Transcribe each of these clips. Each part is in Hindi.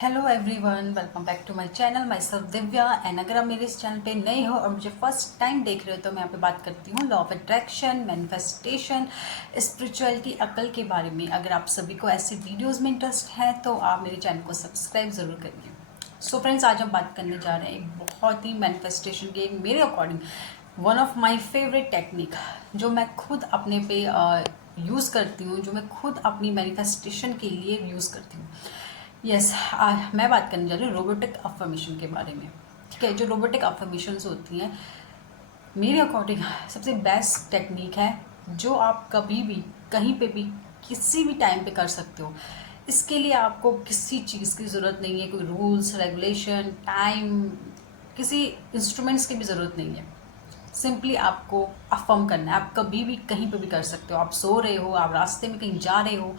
Hello everyone, welcome back to my channel. Myself Divya. And अगर आप मेरे इस चैनल पे नए हो और मुझे फर्स्ट टाइम देख रहे हो तो मैं यहाँ पे बात करती हूँ law of attraction, manifestation, spirituality, अकल के बारे में। अगर आप सभी को ऐसी वीडियोस में इंटरेस्ट है तो आप मेरे चैनल को सब्सक्राइब ज़रूर करिए। सो फ्रेंड्स, आज हम बात करने जा रहे हैं एक बहुत ही मैनिफेस्टेशन की, एक मेरे according one of my favourite technique जो मैं खुद अपने पे यूज़ करती हूँ, जो मैं खुद अपनी मैनिफेस्टेशन के लिए यूज़ करती हूँ। यस, मैं बात करने जा रही हूँ रोबोटिक अफर्मेशन के बारे में। ठीक है, जो रोबोटिक अफर्मेशंस होती हैं मेरे अकॉर्डिंग सबसे बेस्ट टेक्निक है जो आप कभी भी कहीं पे भी किसी भी टाइम पे कर सकते हो। इसके लिए आपको किसी चीज़ की ज़रूरत नहीं है, कोई रूल्स रेगुलेशन, टाइम, किसी इंस्ट्रूमेंट्स की भी ज़रूरत नहीं है। सिंपली आपको अफर्म करना है। आप कभी भी कहीं पे भी कर सकते हो। आप सो रहे हो, आप रास्ते में कहीं जा रहे हो,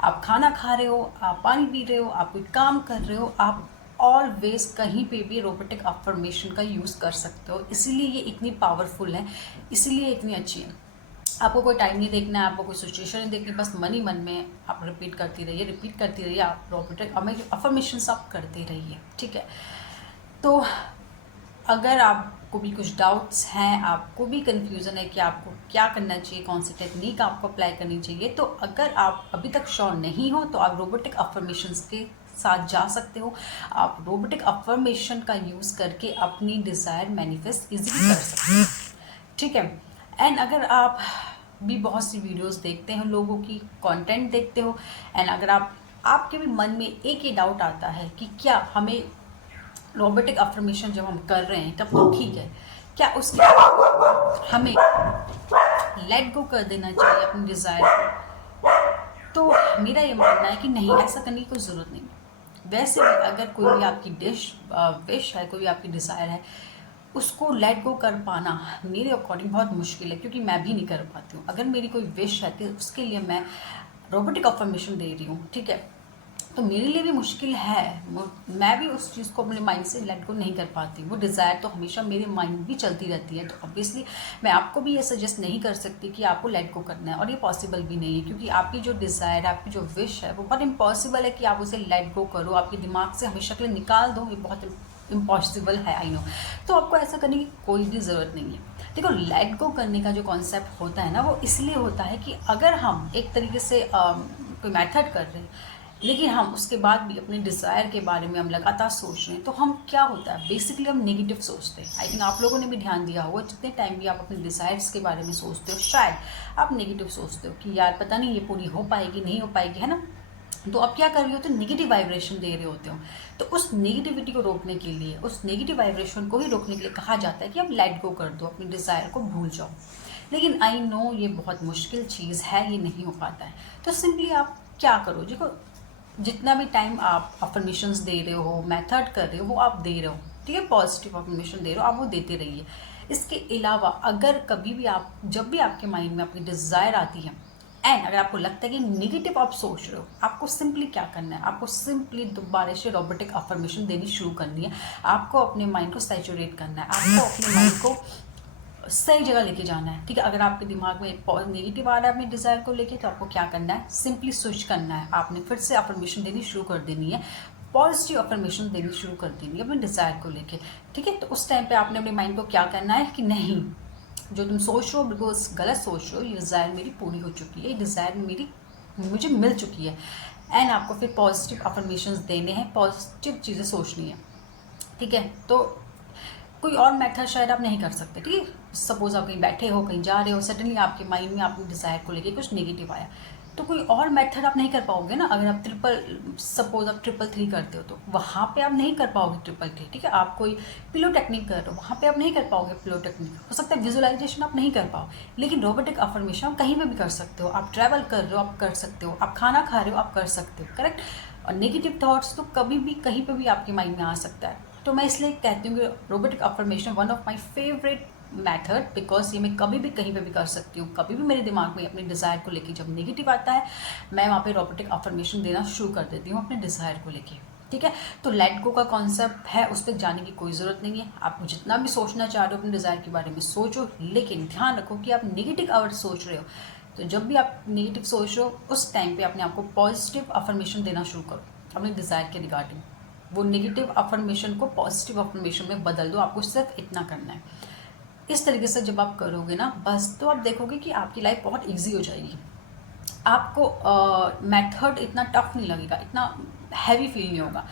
आप खाना खा रहे हो, आप पानी पी रहे हो, आप कोई काम कर रहे हो, आप ऑलवेज कहीं पे भी रोबोटिक अफर्मेशन का यूज़ कर सकते हो। इसीलिए ये इतनी पावरफुल है, इसीलिए इतनी अच्छी है। आपको कोई टाइम नहीं देखना है, आपको कोई सिचुएशन नहीं देखनी, बस मन ही मन में आप रिपीट करती रहिए। आप रोबोटिक अफर्मेशन आप करते रहिए। ठीक है, तो अगर आपको भी कुछ डाउट्स हैं, आपको भी कन्फ्यूज़न है कि आपको क्या करना चाहिए, कौन सी टेक्निक आपको अप्लाई करनी चाहिए, तो अगर आप अभी तक श्योर नहीं हो तो आप रोबोटिक अफर्मेशंस के साथ जा सकते हो। आप रोबोटिक अफर्मेशन का यूज़ करके अपनी डिज़ायर मैनिफेस्ट इजीली कर सकते हो। ठीक है, एंड अगर आप भी बहुत सी वीडियोस देखते हो, लोगों की कंटेंट देखते हो, एंड अगर आपके भी मन में एक ही डाउट आता है कि क्या हमें रोबोटिक अफर्मेशन जब हम कर रहे हैं तब तो ठीक है, क्या उसके हमें लेट गो कर देना चाहिए अपनी डिज़ायर को? तो मेरा ये मानना है कि नहीं, ऐसा करने की कोई ज़रूरत नहीं है। वैसे भी अगर कोई भी आपकी विश है, कोई भी आपकी डिज़ायर है, उसको लेट गो कर पाना मेरे अकॉर्डिंग बहुत मुश्किल है, क्योंकि मैं भी नहीं कर पाती हूँ। अगर मेरी कोई विश है तो उसके लिए मैं रोबोटिक अफर्मेशन दे रही हूँ, ठीक है, तो मेरे लिए भी मुश्किल है। मैं भी उस चीज़ को अपने माइंड से लेट गो नहीं कर पाती। वो डिज़ायर तो हमेशा मेरे माइंड भी चलती रहती है। तो ऑब्वियसली मैं आपको भी ये सजेस्ट नहीं कर सकती कि आपको लेट गो करना है, और ये पॉसिबल भी नहीं है, क्योंकि आपकी जो डिज़ायर है, आपकी जो विश है, वो बहुत इम्पॉसिबल है कि आप उसे लेट गो करो, आपके दिमाग से हमेशा के लिए निकाल दो। ये बहुत इम्पॉसिबल है, आई नो। तो आपको ऐसा करने की कोई भी ज़रूरत नहीं है। देखो, लेट गो करने का जो कॉन्सेप्ट होता है ना, वो इसलिए होता है कि अगर हम एक तरीके से कोई मेथड कर रहे हैं, लेकिन हम उसके बाद भी अपने डिज़ायर के बारे में हम लगातार सोच रहे हैं, तो हम क्या होता है, बेसिकली हम नेगेटिव सोचते हैं। आई थिंक आप लोगों ने भी ध्यान दिया होगा, जितने टाइम भी आप अपने डिज़ायर्स के बारे में सोचते हो, शायद आप नेगेटिव सोचते हो कि यार पता नहीं ये पूरी हो पाएगी, नहीं हो पाएगी, है ना। तो आप क्या कर रहे होते हो, नेगेटिव वाइब्रेशन दे रहे होते हो। तो उस नेगेटिविटी को रोकने के लिए, उस नेगेटिव वाइब्रेशन को ही रोकने के लिए कहा जाता है कि आप लेट गो कर दो, अपनी डिज़ायर को भूल जाओ। लेकिन आई नो ये बहुत मुश्किल चीज़ है, ये नहीं हो पाता है। तो सिंपली आप क्या करो, देखो, जितना भी टाइम आप अफर्मेशंस दे रहे हो, मेथड कर रहे हो, वो आप दे रहे हो, ठीक है, पॉजिटिव अफर्मेशन दे रहे हो, आप वो देते रहिए। इसके अलावा अगर कभी भी आप, जब भी आपके माइंड में आपकी डिज़ायर आती है एंड अगर आपको लगता है कि निगेटिव आप सोच रहे हो, आपको सिंपली क्या करना है, आपको सिंपली दोबारा से रोबोटिक अफर्मेशन देनी शुरू करनी है। आपको अपने माइंड को सैचुरेट करना है, आपको अपने माइंड को सही जगह लेके जाना है। ठीक है, अगर आपके दिमाग में नेगेटिव आ रहा है अपने डिज़ायर को लेके, तो आपको क्या करना है, सिंपली स्विच करना है। आपने फिर से अफर्मेशन देनी शुरू कर देनी है, पॉजिटिव अफर्मेशन देनी शुरू कर देनी है अपने डिज़ायर को लेके। ठीक है, तो उस टाइम पे आपने अपने माइंड को क्या करना है कि नहीं, जो तुम सोच रहे हो बिल्कुल गलत सोच रहे हो, ये डिज़ायर मेरी पूरी हो चुकी है, ये डिज़ायर मेरी मुझे मिल चुकी है। एंड आपको फिर पॉजिटिव अफर्मेशंस देने हैं, पॉजिटिव चीज़ें सोचनी है। ठीक है, तो कोई और मेथड शायद आप नहीं कर सकते। ठीक है, सपोज आप कहीं बैठे हो, कहीं जा रहे हो, सडनली आपके माइंड में अपनी डिज़ायर को लेके कुछ नेगेटिव आया, तो कोई और मेथड आप नहीं कर पाओगे ना। अगर आप सपोज आप ट्रिपल थ्री करते हो, तो वहाँ पे आप नहीं कर पाओगे ट्रिपल थ्री। ठीक है, आप कोई पिलो टेक्निक कर रहे हो, वहाँ पे आप नहीं कर पाओगे पिलो टेक्निक। हो सकता है विजुअलाइजेशन आप नहीं कर पाओ, लेकिन रोबोटिक अफर्मेशन आप कहीं पे भी कर सकते हो। आप ट्रैवल कर रहे हो, आप कर सकते हो। आप खाना खा रहे हो, आप कर सकते हो। करेक्ट। और नेगेटिव थॉट्स तो कभी भी कहीं पर भी आपके माइंड में आ सकता है। तो मैं इसलिए कहती हूँ कि robotic affirmation one of my favourite method, because ये मैं कभी भी कहीं पे भी कर सकती हूँ। कभी भी मेरे दिमाग में अपने डिज़ायर को लेके जब नेगेटिव आता है, मैं वहाँ पे रोबोटिक अफर्मेशन देना शुरू कर देती हूँ अपने डिज़ायर को लेके। ठीक है, तो लेट गो का कॉन्सेप्ट है, उस पर जाने की कोई ज़रूरत नहीं है। आप जितना भी सोचना चाह रहे हो अपने डिज़ायर के बारे में सोचो, लेकिन ध्यान रखो कि आप नेगेटिव अगर सोच रहे हो, तो जब भी आप नेगेटिव सोच रहे हो, उस टाइम पे अपने आप को पॉजिटिव अफर्मेशन देना शुरू करो अपने डिज़ायर के रिगार्डिंग। वो नेगेटिव अफर्मेशन को पॉजिटिव अफर्मेशन में बदल दो, आपको सिर्फ इतना करना है। इस तरीके से जब आप करोगे ना बस, तो आप देखोगे कि आपकी लाइफ बहुत ईजी हो जाएगी। आपको मेथड इतना टफ नहीं लगेगा, इतना हैवी फील नहीं होगा,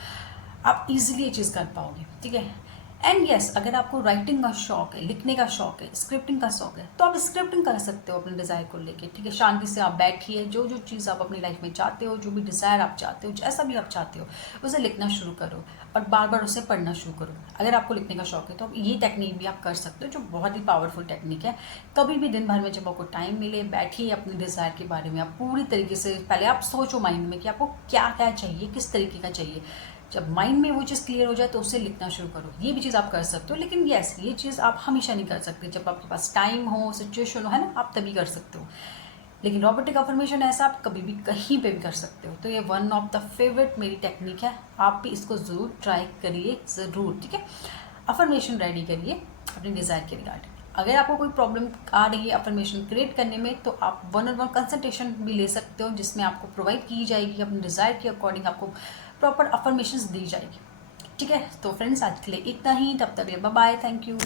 आप इजीली ये चीज़ कर पाओगे, ठीक है। एंड यस, अगर आपको राइटिंग का शौक है, लिखने का शौक है, स्क्रिप्टिंग का शौक है, तो आप स्क्रिप्टिंग कर सकते हो अपने डिज़ायर को लेके, ठीक है। शांति से आप बैठिए, जो जो चीज़ आप अपनी लाइफ में चाहते हो, जो भी डिज़ायर आप चाहते हो, जैसा भी आप चाहते हो, उसे लिखना शुरू करो और बार बार उसे पढ़ना शुरू करो। अगर आपको लिखने का शौक है तो ये टेक्निक भी आप कर सकते हो, जो बहुत ही पावरफुल टेक्निक है। कभी भी दिन भर में जब आपको टाइम मिले, बैठिए, अपने डिज़ायर के बारे में आप पूरी तरीके से पहले आप सोचो माइंड में कि आपको क्या क्या चाहिए, किस तरीके का चाहिए। जब माइंड में वो चीज़ क्लियर हो जाए तो उससे लिखना शुरू करो। ये भी चीज़ आप कर सकते हो, लेकिन यस, ये चीज़ आप हमेशा नहीं कर सकते। जब आपके पास टाइम हो, सिचुएशन हो, है ना, आप तभी कर सकते हो। लेकिन रोबोटिक अफर्मेशन ऐसा आप कभी भी कहीं पे भी कर सकते हो। तो ये वन ऑफ द फेवरेट मेरी टेक्निक है, आप भी इसको ज़रूर ट्राई करिए, ज़रूर, ठीक है। अफर्मेशन रेडी करिए अपने डिज़ायर के रिगार्डिंग। अगर आपको कोई प्रॉब्लम आ रही है अफर्मेशन क्रिएट करने में, तो आप 1-on-1 कंसल्टेशन भी ले सकते हो, जिसमें आपको प्रोवाइड की जाएगी, अपने डिज़ायर के अकॉर्डिंग आपको प्रॉपर अफर्मेशंस दी जाएगी, ठीक है। तो फ्रेंड्स, आज के लिए इतना ही, तब तक के लिए बाय बाय, थैंक यू।